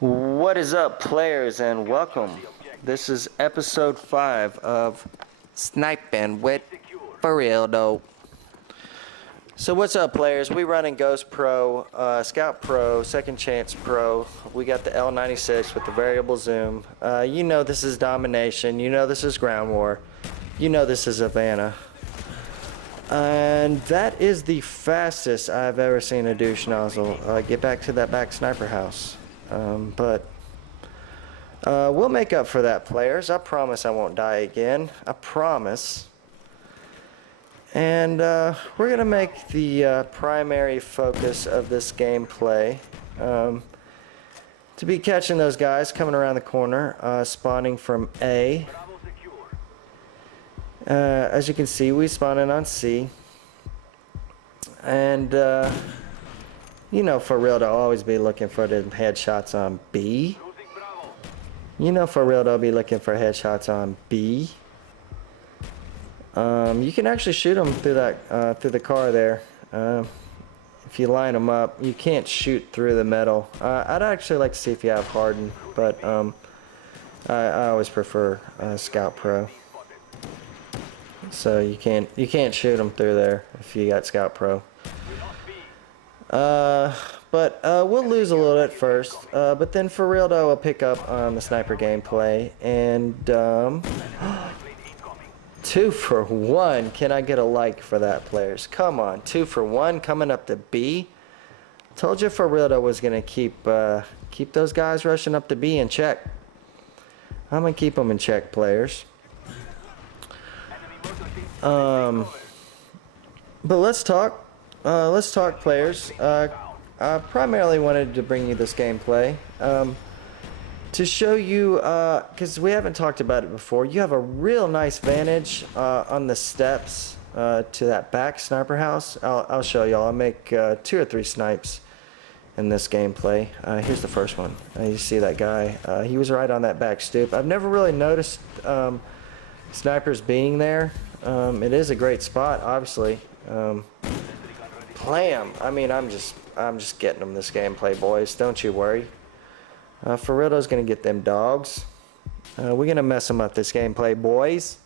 What is up, players, and welcome. This is episode 5 of Sniping with Furealdo. So what's up, players? We running Ghost Pro, Scout Pro, Second Chance Pro. We got the L96 with the variable zoom. You know this is domination. You know this is ground war. You know this is Havana. And that is the fastest I've ever seen a douche nozzle get back to that back sniper house. But we'll make up for that, players. I promise I won't die again. I promise. And we're going to make the primary focus of this gameplay to be catching those guys coming around the corner, spawning from A. As you can see, we spawn in on C. And you know, for real, they'll always be looking for the headshots on B. You know, for real, they'll be looking for headshots on B. You can actually shoot them through that through the car there. If you line them up, you can't shoot through the metal. I'd actually like to see if you have hardened, but I always prefer Scout Pro. So you can't shoot them through there if you got Scout Pro. But we'll lose a little at first, but then for real though, we'll pick up on the sniper gameplay, and 2 for 1. Can I get a like for that, players? Come on, 2 for 1 coming up to B. Told you for real though was gonna keep those guys rushing up to B in check. I'm gonna keep them in check, players. But let's talk. Players. I primarily wanted to bring you this gameplay to show you, because we haven't talked about it before. You have a real nice vantage on the steps to that back sniper house. I'll show y'all. I'll make 2 or 3 snipes in this gameplay. Here's the first one. You see that guy? He was right on that back stoop. I've never really noticed snipers being there. It is a great spot, obviously. Clam. I mean, I'm just getting them this gameplay, boys. Don't you worry. Furealdo's gonna get them dogs. We're gonna mess them up this gameplay, boys.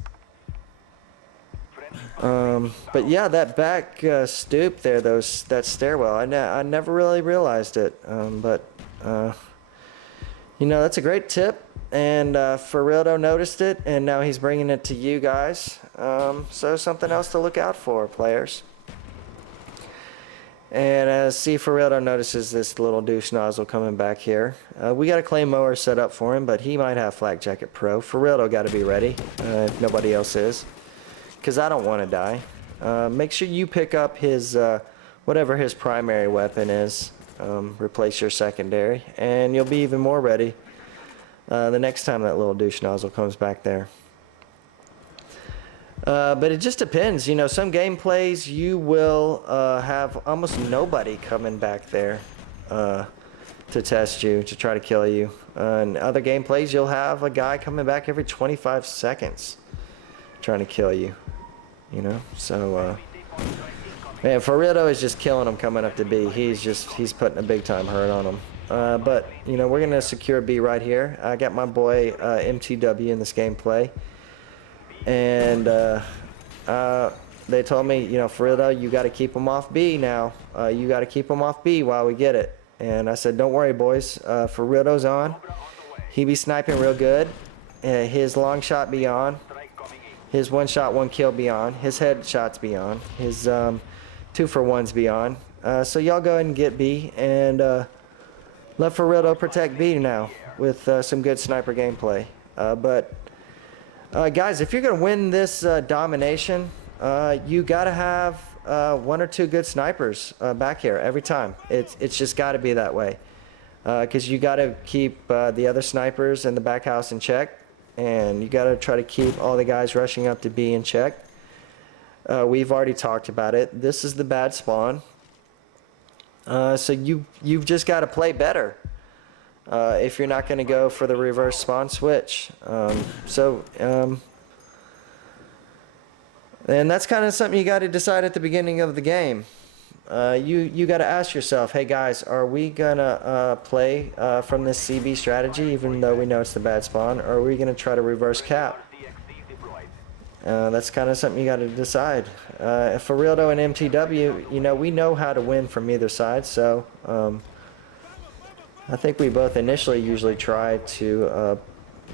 But yeah, that back stoop there, that stairwell. I never really realized it. But you know, that's a great tip. And Furealdo noticed it, and now he's bringing it to you guys. So something else to look out for, players. And see, Furealdo notices this little douche nozzle coming back here. We got a clay mower set up for him, but he might have Flak Jacket Pro. Furealdo got to be ready if nobody else is, because I don't want to die. Make sure you pick up his whatever his primary weapon is. Replace your secondary, and you'll be even more ready the next time that little douche nozzle comes back there. But it just depends, you know, some gameplays you will have almost nobody coming back there to test you, to try to kill you. And other gameplays you'll have a guy coming back every 25 seconds trying to kill you, you know. So man, Furealdo is just killing him coming up to B. He's putting a big time hurt on him. But you know, we're gonna secure B right here. I got my boy MTW in this gameplay. And they told me, you know, Furealdo, you got to keep them off B now. You got to keep them off B while we get it. And I said, don't worry, boys. Furealdo's on. He be sniping real good. His long shot be on. His 1 shot, 1 kill be on. His headshots be on. His 2 for 1s be on. So y'all go ahead and get B and let Furealdo protect B now with some good sniper gameplay. Guys, if you're going to win this domination, you got to have 1 or 2 good snipers back here every time. It's just got to be that way. Because you got to keep the other snipers in the back house in check. And you got to try to keep all the guys rushing up to B in check. We've already talked about it. This is the bad spawn. So you've just got to play better. If you're not going to go for the reverse spawn switch. And that's kind of something you got to decide at the beginning of the game. you got to ask yourself, hey guys, are we gonna play from this CB strategy even though we know it's the bad spawn, or are we gonna try to reverse cap? That's kind of something you got to decide. Furealdo and MTW, you know, we know how to win from either side, so I think we both initially usually try to,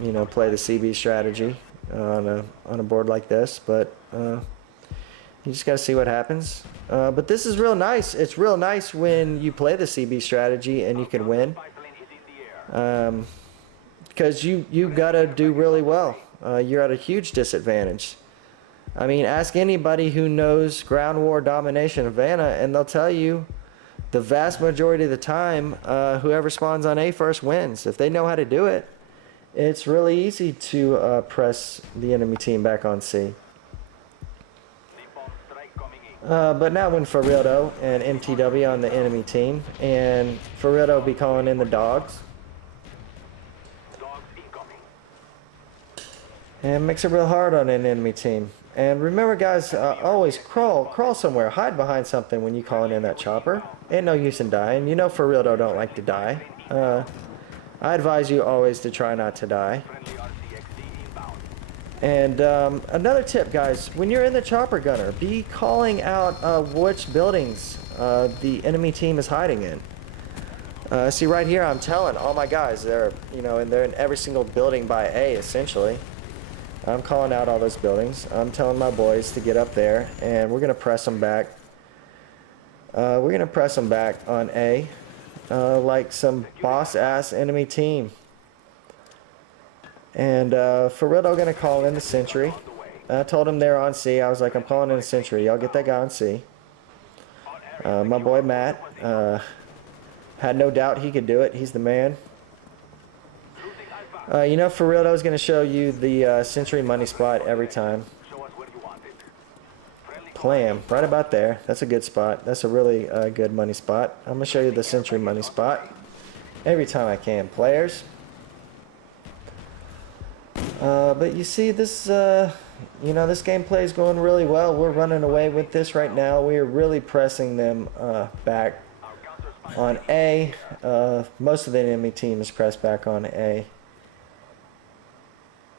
you know, play the CB strategy on a board like this, but you just got to see what happens. But this is real nice. It's real nice when you play the CB strategy and you can win, because you got to do really well. You're at a huge disadvantage. I mean, ask anybody who knows ground war domination of Vanna, and they'll tell you the vast majority of the time, whoever spawns on A first wins. If they know how to do it, it's really easy to press the enemy team back on C. But now when Furealdo and MTW on the enemy team, and Furealdo will be calling in the dogs. And makes it real hard on an enemy team. And remember guys, always crawl somewhere, hide behind something when you calling in that chopper. Ain't no use in dying. You know Furealdo don't like to die. I advise you always to try not to die. And another tip guys, when you're in the chopper gunner, be calling out which buildings the enemy team is hiding in. See right here, I'm telling all my guys, they're in every single building by A essentially. I'm calling out all those buildings. I'm telling my boys to get up there, and we're gonna press them back. We're gonna press them back on A, like some boss-ass enemy team. And Furealdo gonna call in the sentry. I told him they're on C. I was like, I'm calling in the sentry. Y'all get that guy on C. My boy Matt had no doubt he could do it. He's the man. You know Furealdo is going to show you the sentry money spot every time. Clam, right about there. That's a good spot. That's a really good money spot. I'm going to show you the sentry money spot every time I can, players. But you see this, you know, this gameplay is going really well. We're running away with this right now. We are really pressing them back on A. Most of the enemy team is pressed back on A.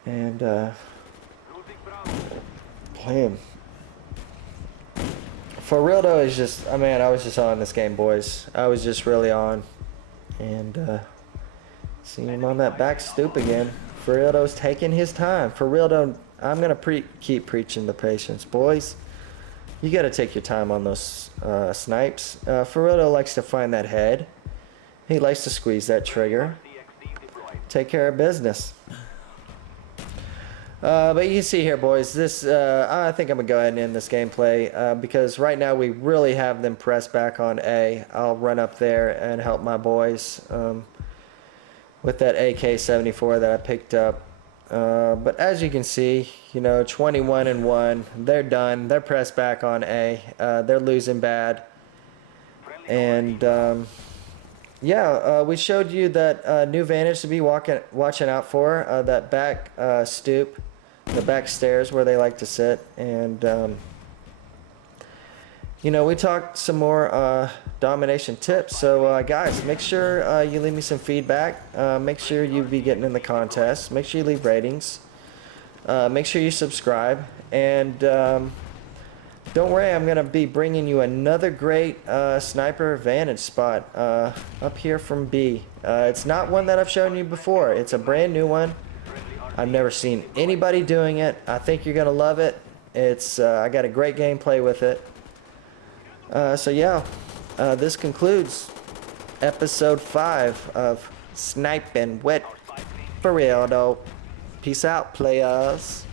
And him. Furealdo is just, I mean, I was just on this game, boys. I was just really on. And see him on that back stoop again. Furealdo's taking his time. Furealdo, I'm gonna keep preaching the patience, boys. You gotta take your time on those snipes. Furealdo likes to find that head. He likes to squeeze that trigger. Take care of business. But you can see here, boys, this, I think I'm going to go ahead and end this gameplay, because right now we really have them pressed back on A. I'll run up there and help my boys with that AK-74 that I picked up. But as you can see, you know, 21-1, they're done. They're pressed back on A. They're losing bad. And yeah, we showed you that new vantage to be watching out for, that back stoop, the back stairs where they like to sit. And you know, we talked some more domination tips. So guys, make sure you leave me some feedback. Make sure you be getting in the contest. Make sure you leave ratings. Make sure you subscribe. And don't worry, I'm going to be bringing you another great sniper vantage spot up here from B. It's not one that I've shown you before. It's a brand new one. I've never seen anybody doing it. I think you're going to love it. It's I got a great gameplay with it. So yeah, this concludes episode 5 of Sniping with Furealdo. Peace out, players.